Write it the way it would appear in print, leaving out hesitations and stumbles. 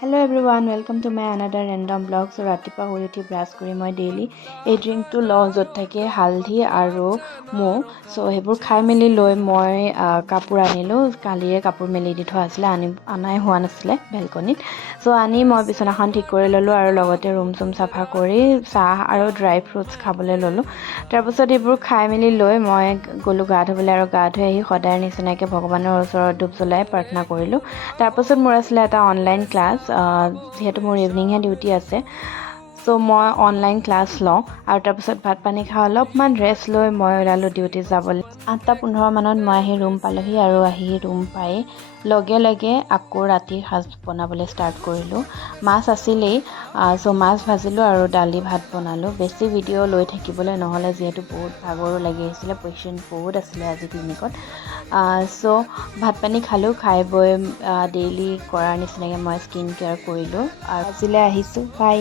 Hello everyone, welcome to my another random vlog. So ratipa hoi uthi brush kori moi daily ei drink to lo jot thake haldi aru mo. So hebur khai meli loi moi kapur anilu kalire kapur meli di thwa asile anai hua nasile balcony. So ani moi bisona khan thik kori lolu aru logote room safa kori sa aru dry fruits khabole lolu. Tar pasot hebur khai meli loi moi golu ga dhobole aru ga dhoi ahi khodair nisina ke bhagwaner osor dub jolai prarthna korilu. Tar pasot mor asile eta online class যেহেতু মোৰ evening হে duty আছে so মই online class লওঁ আৰু তাৰ পিছত ভাত পানী খাই অলপমান ৰেষ্ট লৈ মই ওলালো ডিউটি যাবলৈ 8:15 মানত মই আহি ৰুম পালোহি আৰু আহি ৰুম পাই লগে লগে আকৌ ৰাতিৰ সাজ বনাবলৈ ষ্টাৰ্ট কৰিলো মাছ আছিলেই সো মাছ ভাজিলো আৰু দালি ভাত বনালো বেছি ভিডিঅ' লৈ থাকিবলৈ নহলে যেহেতু বহুত ভাগৰো লাগি আহিছিলে পেশেন্ট বহুত আছিলে আজি ক্লিনিকত সো ভাত পানী খালো খাই বৈ ডেইলি কৰাৰ নিচিনাকৈ মই স্কিন কেয়াৰ কৰিলো আৰু আজিলৈ আহিছো বাই